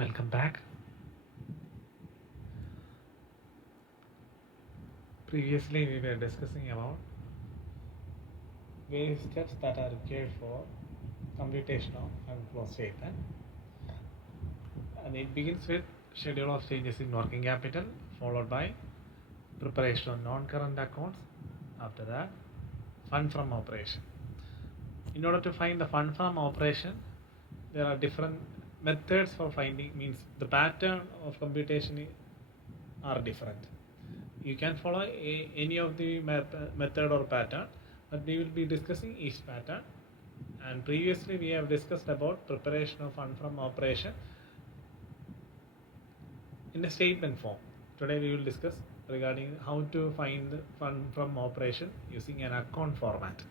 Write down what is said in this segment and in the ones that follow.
Welcome back. Previously, we were discussing about various steps that are required for computation of flow statement, and it begins with schedule of changes in working capital, followed by preparation of non-current accounts. After that, fund from operation. In order to find the fund from operation, there are different methods for finding. Means the pattern of computation are different. You can follow any of the method or pattern, but we will be discussing each pattern. And previously we have discussed about preparation of fund from operation in a statement form. Today we will discuss regarding how to find the fund from operation using an account format.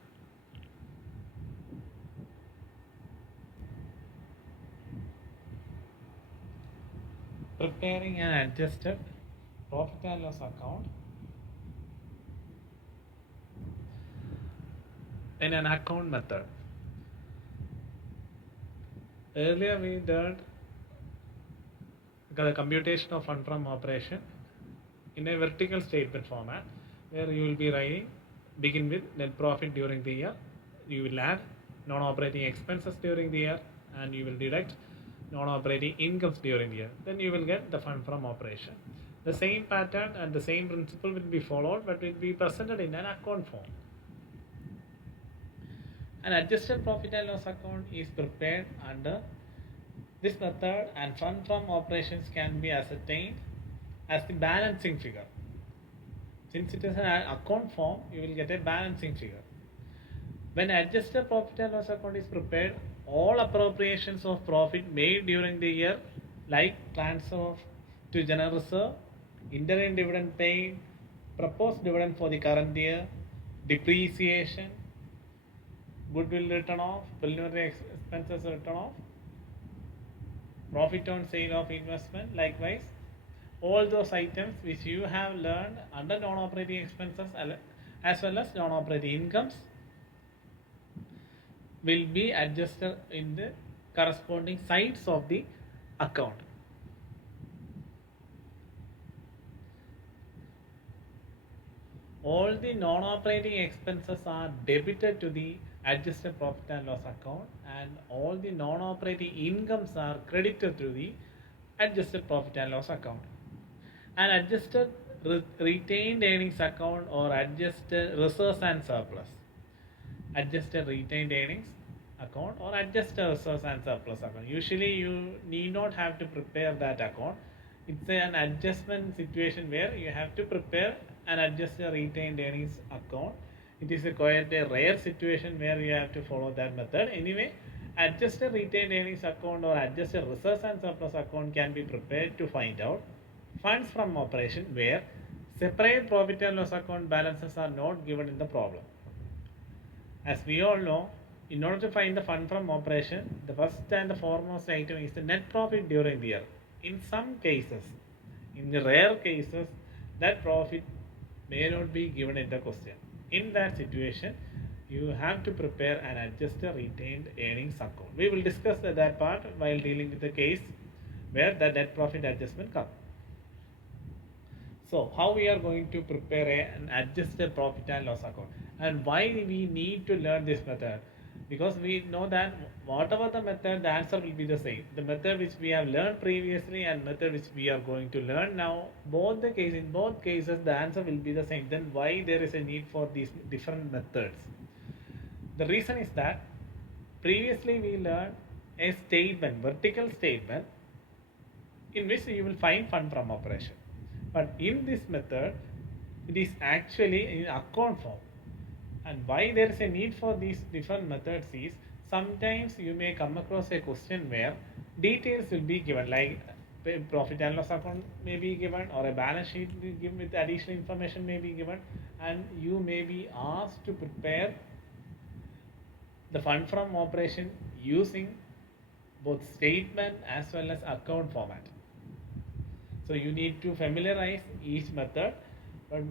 Preparing an adjusted profit and loss account in an account method. Earlier we learned the computation of fund from operation in a vertical statement format, where you will be writing begin with net profit during the year, you will add non-operating expenses during the year, and you will deduct non-operating incomes during the year. Then you will get the fund from operation. The same pattern and the same principle will be followed, but will be presented in an account form. An adjusted profit and loss account is prepared under this method, and fund from operations can be ascertained as the balancing figure. Since it is an account form, you will get a balancing figure. When adjusted profit and loss account is prepared, all appropriations of profit made during the year, like transfer to general reserve, interim dividend paid, proposed dividend for the current year, depreciation, goodwill written off, preliminary expenses written off, profit on sale of investment, likewise all those items which you have learned under non-operating expenses as well as non-operating incomes will be adjusted in the corresponding sides of the account. All the non-operating expenses are debited to the adjusted profit and loss account, and all the non-operating incomes are credited to the adjusted profit and loss account. An adjusted retained earnings account or adjusted reserves and surplus. Adjusted retained earnings account or adjusted reserves and surplus account. Usually you need not have to prepare that account. It's an adjustment situation where you have to prepare an adjusted retained earnings account. It is quite a rare situation where you have to follow that method. Anyway, adjusted retained earnings account or adjusted reserves and surplus account can be prepared to find out funds from operation where separate profit and loss account balances are not given in the problem. As we all know, in order to find the fund from operation, the first and the foremost item is the net profit during the year. In some cases, in the rare cases, that profit may not be given in the question. In that situation, you have to prepare an adjusted retained earnings account. We will discuss that part while dealing with the case where the net profit adjustment comes. So how we are going to prepare an adjusted profit and loss account, and why we need to learn this method? Because we know that whatever the method, the answer will be the same. The method which we have learned previously and method which we are going to learn now, in both cases the answer will be the same. Then why there is a need for these different methods? The reason is that previously we learned a statement, vertical statement, in which you will find fund from operation. But in this method, it is actually in account form. And why there is a need for these different methods is sometimes you may come across a question where details will be given, like profit and loss account may be given, or a balance sheet given with additional information may be given, and you may be asked to prepare the fund from operation using both statement as well as account format. So you need to familiarize each method, but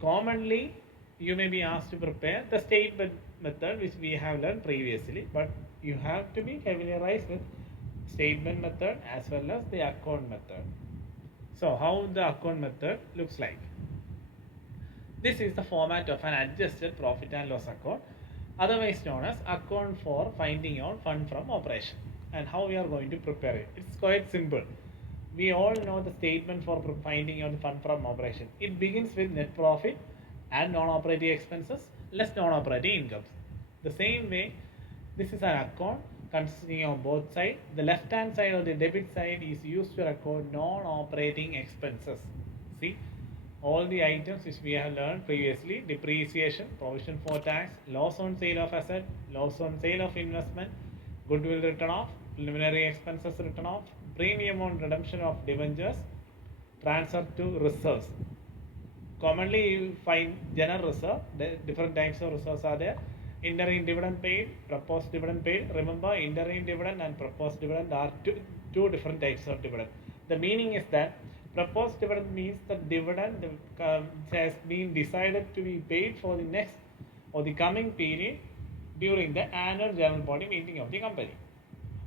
commonly you may be asked to prepare the statement method which we have learned previously, but you have to be familiarized with statement method as well as the account method. So how the account method looks like. This is the format of an adjusted profit and loss account, otherwise known as account for finding out fund from operation. And how we are going to prepare it. It's quite simple. We all know the statement for finding out the fund from operation. It begins with net profit and non-operating expenses less non-operating incomes. The same way, this is an account consisting of both sides. The left-hand side or the debit side is used to record non-operating expenses. See, all the items which we have learned previously: depreciation, provision for tax, loss on sale of asset, loss on sale of investment, goodwill written off, preliminary expenses written off, premium on redemption of debentures, transfer to reserves. Commonly you find general reserve. The different types of reserves are there: interim dividend paid, proposed dividend paid. Remember, interim dividend and proposed dividend are two different types of dividend. The meaning is that proposed dividend means the dividend has been decided to be paid for the next or the coming period during the annual general body meeting of the company.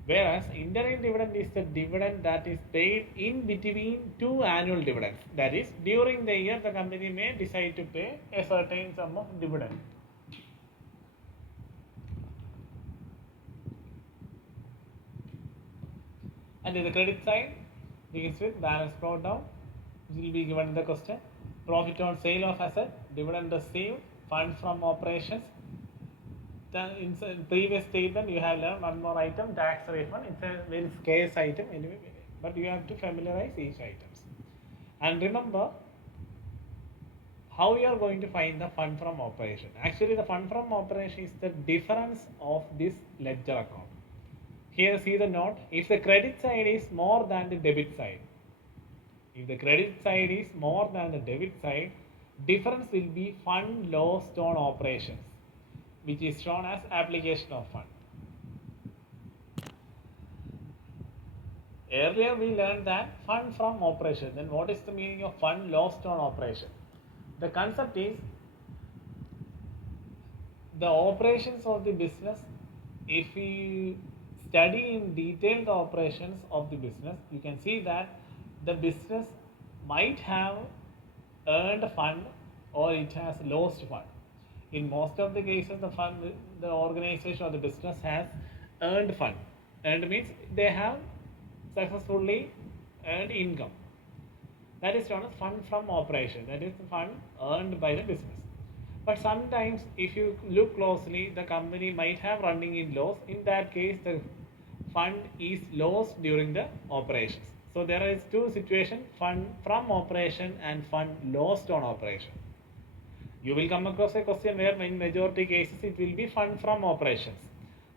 Whereas interim dividend is the dividend that is paid in between two annual dividends. That is, during the year the company may decide to pay a certain sum of dividend. And in the credit side, begins with balance brought down, which will be given in the question. Profit on sale of asset, dividend received, funds from operations. Then in the previous statement you have learned one more item, tax refund. It's a very scarce item anyway, but you have to familiarize each items. And remember how you are going to find the fund from operation. Actually, the fund from operation is the difference of this ledger account. Here see the note. If the credit side is more than the debit side, if the credit side is more than the debit side, difference will be fund lost on operations, which is shown as application of fund. Earlier we learned that fund from operation. Then what is the meaning of fund lost on operation? The concept is the operations of the business. If we study in detail the operations of the business, you can see that the business might have earned fund or it has lost fund. In most of the cases, the organization or the business has earned fund. Earned means they have successfully earned income. That is known as fund from operation. That is the fund earned by the business. But sometimes, if you look closely, the company might have running in loss. In that case, the fund is lost during the operations. So there is two situations: fund from operation and fund lost on operation. You will come across a question where in majority cases it will be fund from operations.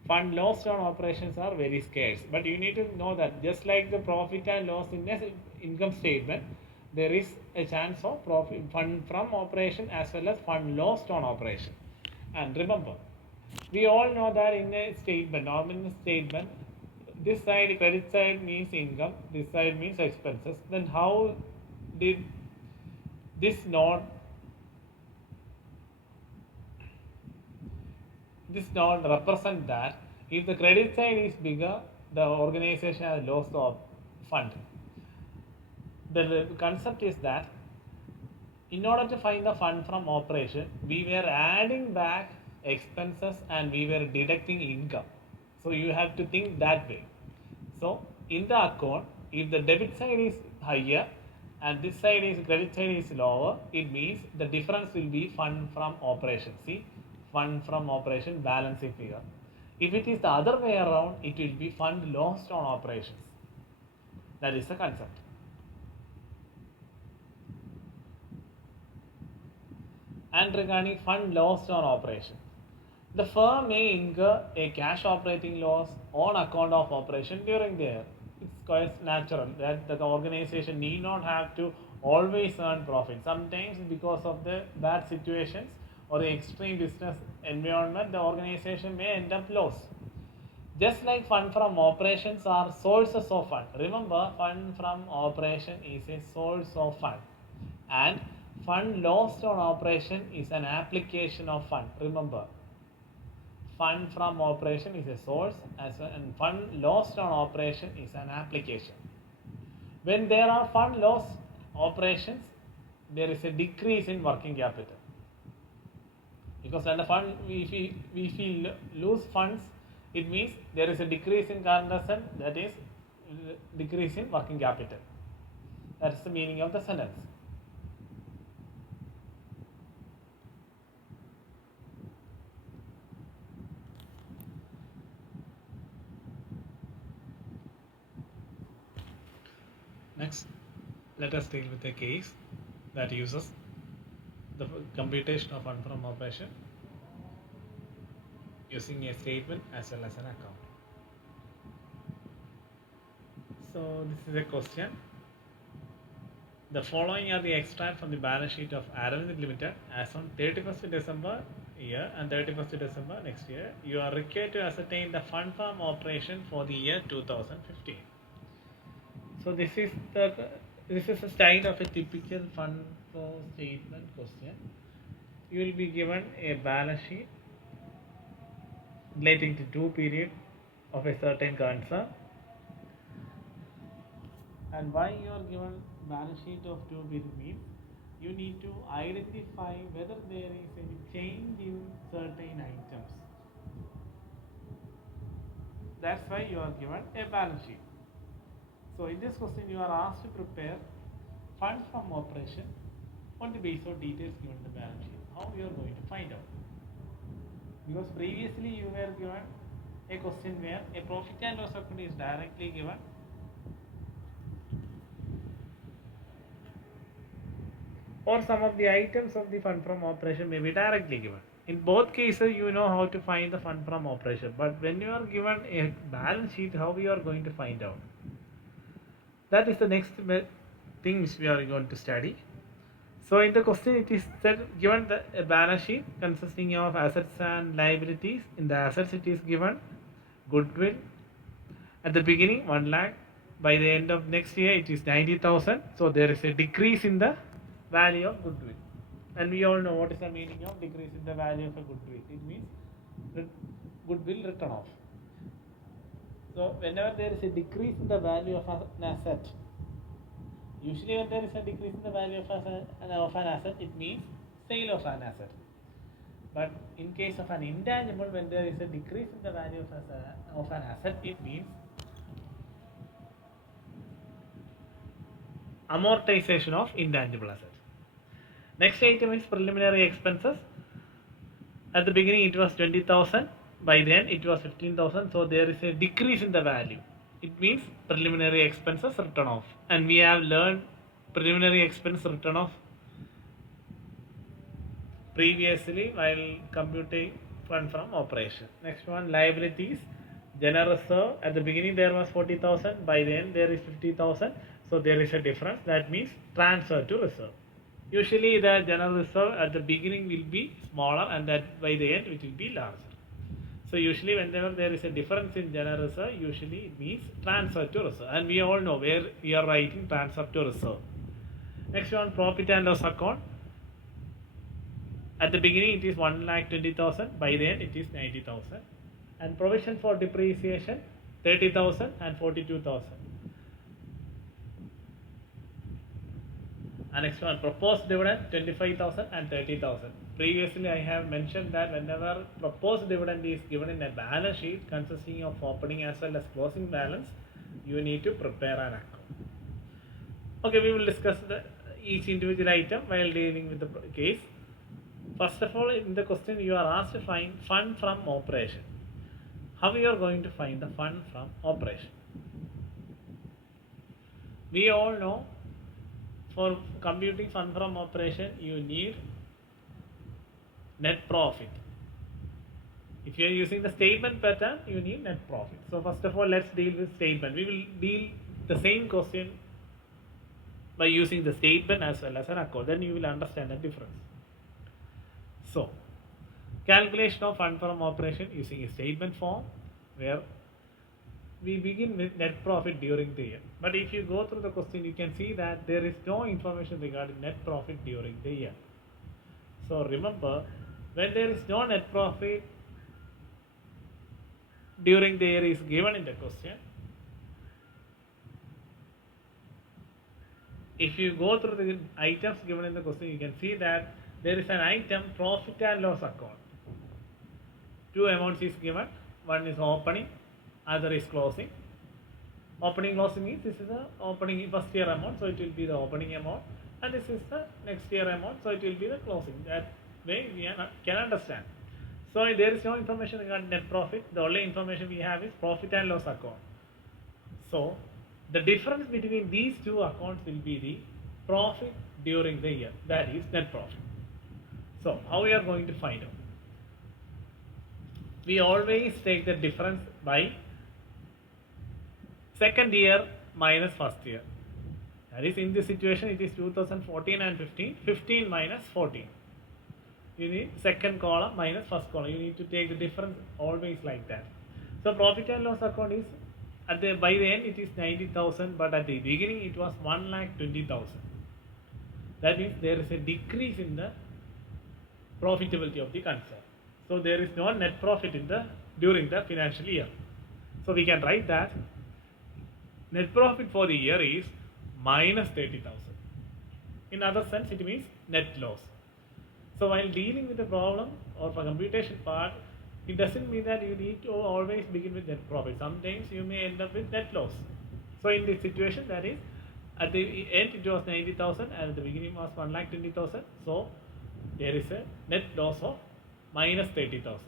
Fund lost on operations are very scarce, but you need to know that just like the profit and loss in the income statement, there is a chance of profit fund from operation as well as fund lost on operation. And remember, we all know that in a statement, nominal statement, this side credit side means income, this side means expenses. Then how did this note represent that if the credit side is bigger, the organization has lost the fund? The concept is that in order to find the fund from operation, we were adding back expenses and we were deducting income. So you have to think that way. So in the account, if the debit side is higher and this side is credit side is lower, it means the difference will be fund from operation. See, fund from operation balancing figure. If it is the other way around, it will be fund lost on operations. That is the concept. And regarding fund lost on operation, the firm may incur a cash operating loss on account of operation during the year. It's quite natural that the organization need not have to always earn profit. Sometimes because of the bad situations or the extreme business environment, the organization may end up loss. Just like fund from operations are sources of fund. Remember, fund from operation is a source of fund, and fund lost on operation is an application of fund. Remember, fund from operation is a source and fund lost on operation is an application. When there are fund loss operations, there is a decrease in working capital. Because when the fund we lose funds, it means there is a decrease in current asset, that is decrease in working capital. That's the meaning of the sentence. Next, let us deal with a case that uses the computation of fund from operation using a statement as well as an account. So this is a question. The following are the extract from the balance sheet of Aravind Limited as on 31st December year and 31st December next year. You are required to ascertain the fund from operation for the year 2015. So this is a style of a typical fund flow statement question. You will be given a balance sheet relating to two periods of a certain concern. And why you are given balance sheet of two periods means you need to identify whether there is any change in certain items. That's why you are given a balance sheet. So in this question you are asked to prepare funds from operation on the basis of details given in the balance sheet. How you are going to find out? Because previously you were given a question where a profit and loss account is directly given, or some of the items of the fund from operation may be directly given. In both cases you know how to find the fund from operation, but when you are given a balance sheet, how you are going to find out? That is the next thing which we are going to study. So in the question it is said, given a balance sheet consisting of assets and liabilities. In the assets it is given goodwill. At the beginning 1 lakh, by the end of next year it is 90,000. So there is a decrease in the value of goodwill. And we all know what is the meaning of decrease in the value of a goodwill. It means goodwill written off. So whenever there is a decrease in the value of an asset, usually when there is a decrease in the value of an asset, it means sale of an asset. But in case of an intangible, when there is a decrease in the value of an asset, it means amortization of intangible assets. Next item is preliminary expenses. At the beginning it was 20,000, by then it was 15,000, so there is a decrease in the value. It means preliminary expenses written off, and we have learned preliminary expense written off previously while computing fund from operation. Next one, liabilities. General reserve, at the beginning there was 40,000, by the end there is 50,000, so there is a difference. That means transfer to reserve. Usually the general reserve at the beginning will be smaller and that by the end it will be larger. So usually whenever there is a difference in general reserve, usually it means transfer to reserve, and we all know where we are writing transfer to reserve. Next one, profit and loss account. At the beginning it is 1,20,000, by the end it is 90,000. And provision for depreciation 30,000 and 42,000. And next one, proposed dividend 25,000 and 30,000. Previously I have mentioned that whenever proposed dividend is given in a balance sheet consisting of opening as well as closing balance, you need to prepare an account. Okay, we will discuss each individual item while dealing with the case. First of all, in the question you are asked to find fund from operation. How you are going to find the fund from operation? We all know for computing fund from operation you need net profit. If you are using the statement pattern, you need net profit. So first of all, let's deal with statement. We will deal the same question by using the statement as well as an account. Then you will understand the difference. So, calculation of fund from operation using a statement form, where we begin with net profit during the year. But if you go through the question, you can see that there is no information regarding net profit during the year. So remember, when there is no net profit, during the year is given in the question. If you go through the items given in the question, you can see that there is an item profit and loss account. Two amounts is given. One is opening, other is closing. Opening loss means this is the opening first year amount, so it will be the opening amount, and this is the next year amount, so it will be the closing. That way we can understand. So there is no information regarding net profit. The only information we have is profit and loss account. So the difference between these two accounts will be the profit during the year, that is net profit. So how we are going to find out? We always take the difference by second year minus first year. That is, in this situation it is 2014 and 15, 15 minus 14. You need second column minus first column. You need to take the difference always like that. So profit and loss account is by the end it is 90,000, but at the beginning it was 1,20,000. That means there is a decrease in the profitability of the concern. So there is no net profit during the financial year. So we can write that net profit for the year is minus 30,000. In other sense, it means net loss. So while dealing with the problem or for computation part, it doesn't mean that you need to always begin with net profit. Sometimes you may end up with net loss. So in this situation, that is, at the end it was 90,000 and at the beginning was 1,20,000. So there is a net loss of minus 30,000.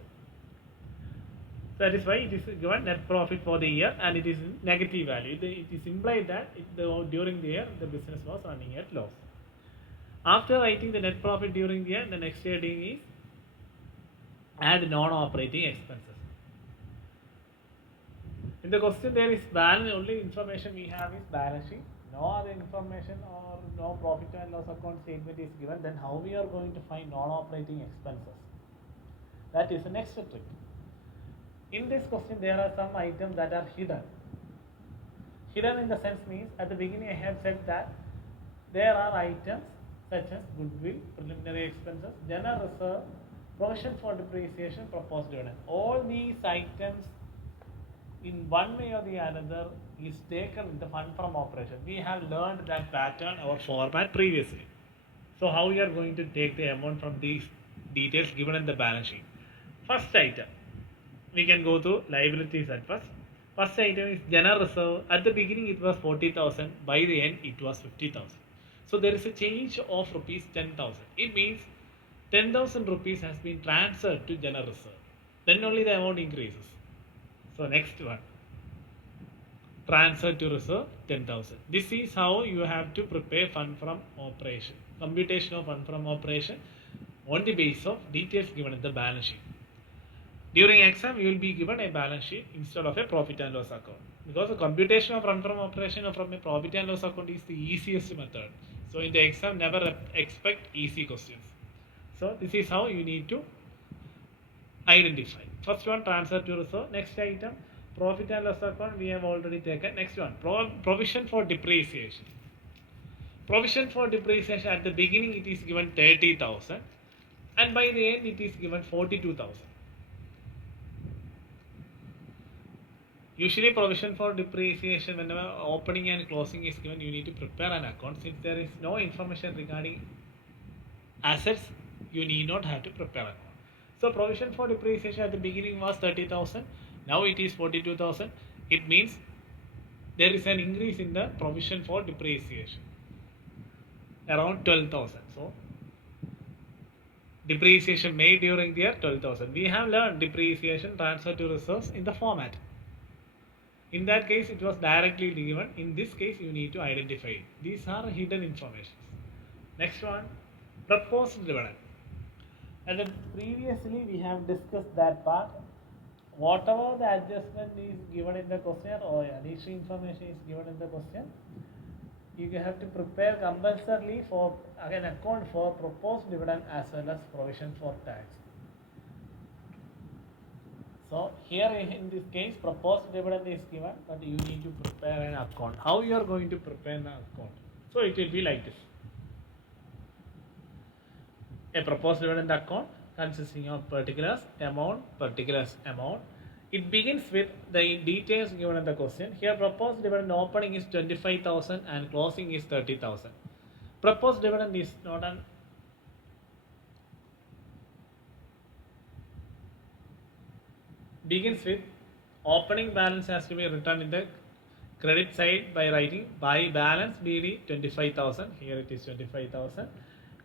That is why it is given net profit for the year and it is negative value. It is implied that during the year the business was running at loss. After writing the net profit during the year, the next heading is add non-operating expenses. In the question there is balance, only information we have is balance sheet. No other information or no profit and loss account statement is given. Then how we are going to find non-operating expenses? That is the next trick. In this question there are some items that are hidden. Hidden in the sense means at the beginning I have said that there are items such as goodwill, preliminary expenses, general reserve, provision for depreciation, proposed dividend. All these items in one way or the other is taken in the fund from operation. We have learned that pattern or format previously. So how we are going to take the amount from these details given in the balance sheet? First item, we can go to liabilities at first. First item is general reserve. At the beginning it was 40,000. By the end it was 50,000. So there is a change of rupees 10,000. It means 10,000 rupees has been transferred to general reserve. Then only the amount increases. So next one, transfer to reserve 10,000. This is how you have to prepare fund from operation. Computation of fund from operation on the basis of details given in the balance sheet. During exam, you will be given a balance sheet instead of a profit and loss account. Because the computation of fund from operation or from a profit and loss account is the easiest method. So in the exam, never expect easy questions. So this is how you need to identify. First one, transfer to reserve. Next item, profit and loss account, we have already taken. Next one, provision for depreciation. Provision for depreciation, at the beginning it is given 30,000 and by the end it is given 42,000. Usually provision for depreciation, whenever opening and closing is given, you need to prepare an account. Since there is no information regarding assets, you need not have to prepare an account. So provision for depreciation at the beginning was 30,000. Now it is 42,000. It means there is an increase in the provision for depreciation, around 12,000. So depreciation made during the year 12,000. We have learned depreciation transfer to reserves in the format. In that case, it was directly given. In this case, you need to identify it. These are hidden information. Next one, proposed dividend. And then previously we have discussed that part. Whatever the adjustment is given in the question or additional information is given in the question, you have to prepare compulsorily for an account for proposed dividend as well as provision for tax. So here in this case, proposed dividend is given, but you need to prepare an account. How you are going to prepare an account? So it will be like this. A proposed dividend account consisting of particulars amount. It begins with the details given in the question. Here proposed dividend opening is 25,000 and closing is 30,000. Proposed dividend is not an begins with opening balance has to be written in the credit side by writing by balance BD 25,000. Here it is 25,000,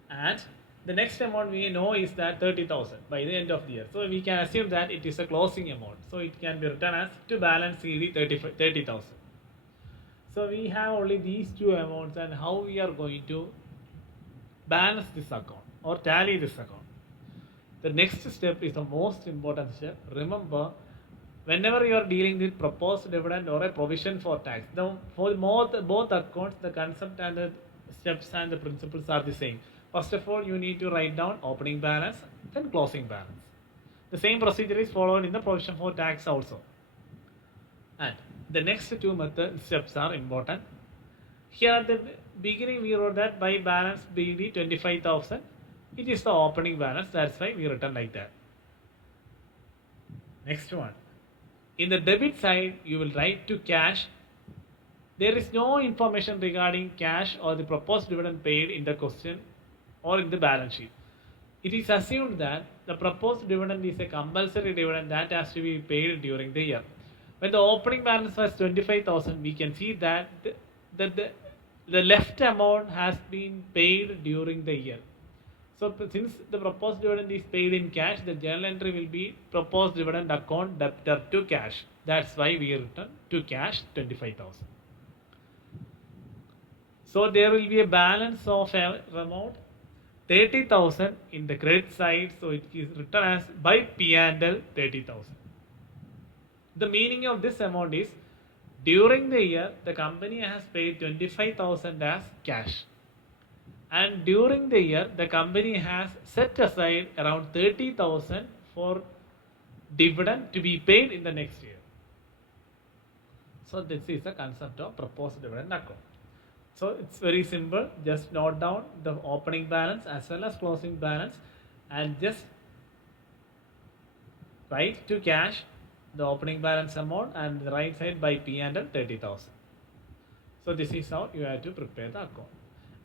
and the next amount we know is that 30,000 by the end of the year. So we can assume that it is a closing amount. So it can be written as to balance CD 30,000. So we have only these two amounts, and how we are going to balance this account or tally this account. The next step is the most important step. Remember, whenever you are dealing with proposed dividend or a provision for tax, for both accounts, the concept and the steps and the principles are the same. First of all, you need to write down opening balance, then closing balance. The same procedure is followed in the provision for tax also. And the next two steps are important. Here at the beginning, we wrote that by balance BD 25,000. It is the opening balance. That's why we written like that. Next one. In the debit side, you will write to cash. There is no information regarding cash or the proposed dividend paid in the question or in the balance sheet. It is assumed that the proposed dividend is a compulsory dividend that has to be paid during the year. When the opening balance was 25,000, we can see that the left amount has been paid during the year. So since the proposed dividend is paid in cash, the journal entry will be proposed dividend account debtor to cash. That's why we return to cash 25,000. So there will be a balance of amount 30,000 in the credit side. So it is written as by P&L 30,000. The meaning of this amount is during the year the company has paid 25,000 as cash. And during the year, the company has set aside around 30,000 for dividend to be paid in the next year. So this is the concept of proposed dividend account. So it's very simple. Just note down the opening balance as well as closing balance, and just write to cash the opening balance amount and the right side by P&L 30,000. So this is how you have to prepare the account.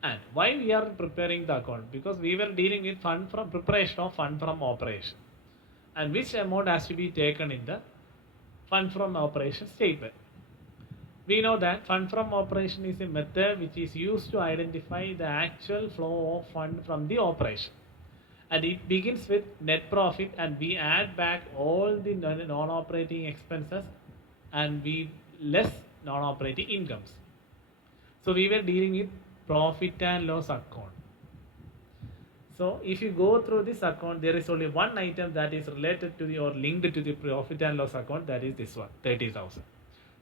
And why we are preparing the account? Because we were dealing with preparation of fund from operation, and which amount has to be taken in the fund from operation statement. We know that fund from operation is a method which is used to identify the actual flow of fund from the operation, and it begins with net profit, and we add back all the non-operating expenses and we less non-operating incomes. So we were dealing with profit and loss account. So if you go through this account, there is only one item that is related to the or linked to the profit and loss account, that is this one, 30,000.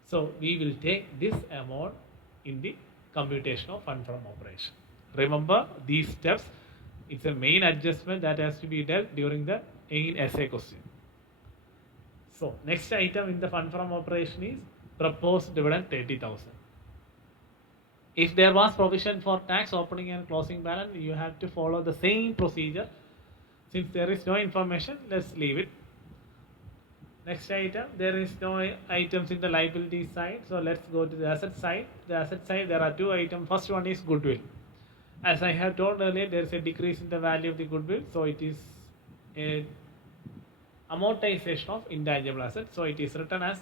So we will take this amount in the computation of fund from operation. Remember these steps. It's a main adjustment that has to be dealt during the main essay question. So next item in the fund from operation is proposed dividend 30,000. If there was provision for tax opening and closing balance, you have to follow the same procedure. Since there is no information, let's leave it. Next item, there is no items in the liability side. So let's go to the asset side. The asset side, there are two items. First one is goodwill. As I have told earlier, there is a decrease in the value of the goodwill. So it is a amortization of intangible assets. So it is written as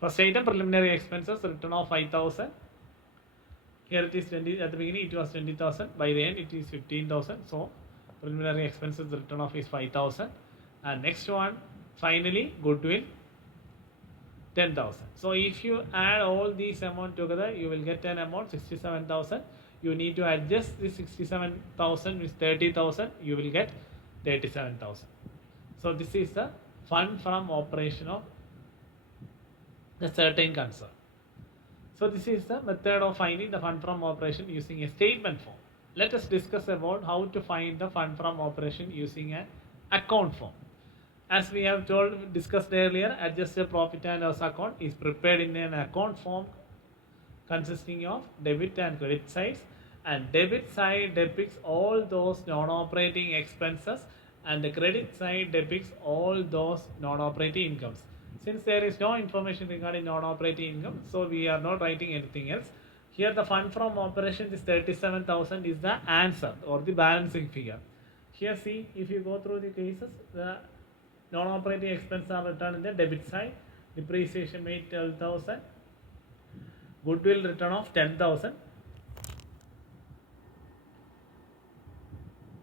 first item, preliminary expenses, written off 5,000. Here it is 20, at the beginning it was 20,000, by the end it is 15,000. So preliminary expenses written off is 5,000. And next one, finally goodwill 10,000. So if you add all these amount together, you will get an amount 67,000. You need to adjust this 67,000 with 30,000, you will get 37,000. So this is the fund from operation of the certain concern. So this is the method of finding the fund from operation using a statement form. Let us discuss about how to find the fund from operation using an account form. As we have discussed earlier, adjusted profit and loss account is prepared in an account form consisting of debit and credit sides, and debit side depicts all those non-operating expenses and the credit side depicts all those non-operating incomes. Since there is no information regarding non-operating income, so we are not writing anything else. Here the fund from operations is 37,000 is the answer or the balancing figure. Here see, if you go through the cases, the non-operating expenses are written in the debit side. Depreciation made 12,000, goodwill return of 10,000.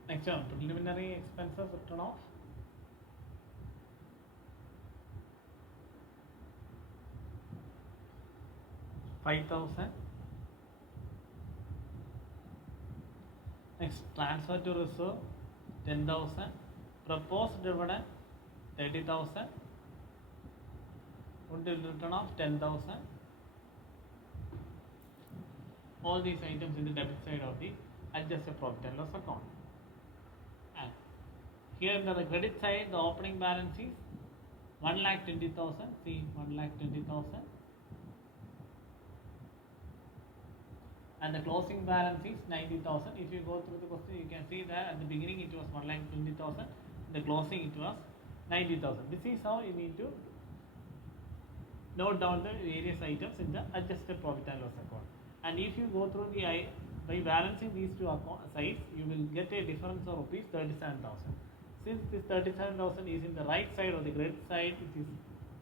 Next one, preliminary expenses written off 5,000. Next, transfer to reserve 10,000. Proposed dividend 30,000. Goodwill return of 10,000. All these items in the debit side of the adjusted profit and loss account. And here in the credit side, the opening balance is 1,20,000. See, 1,20,000. And the closing balance is 90,000. If you go through the question, you can see that at the beginning it was 1,20,000. The closing it was 90,000. This is how you need to note down the various items in the adjusted profit and loss account. And if you go through by balancing these two sides, you will get a difference of rupees 37,000. Since this 37,000 is in the right side of the credit side,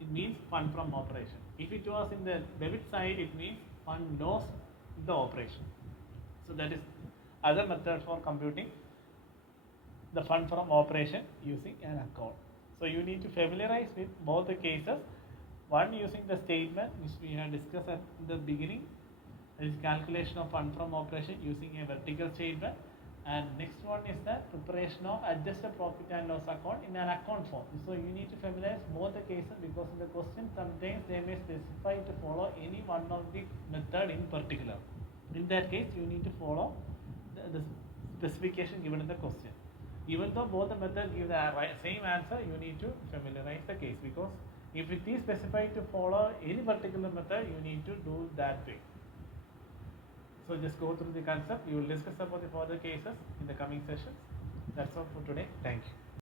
it means fund from operation. If it was in the debit side, it means fund lost the operation. So that is other method for computing the fund from operation using an account. So you need to familiarize with both the cases. One using the statement which we have discussed at the beginning, that is calculation of fund from operation using a vertical statement, and next one is the preparation of adjusted profit and loss account in an account form. So you need to familiarize both the cases, because in the question sometimes they may specify to follow any one of the method in particular. In that case, you need to follow the specification given in the question. Even though both the methods give the same answer, you need to familiarize the case, because if it is specified to follow any particular method, you need to do that way. So just go through the concept. We will discuss about the further cases in the coming sessions. That's all for today. Thank you.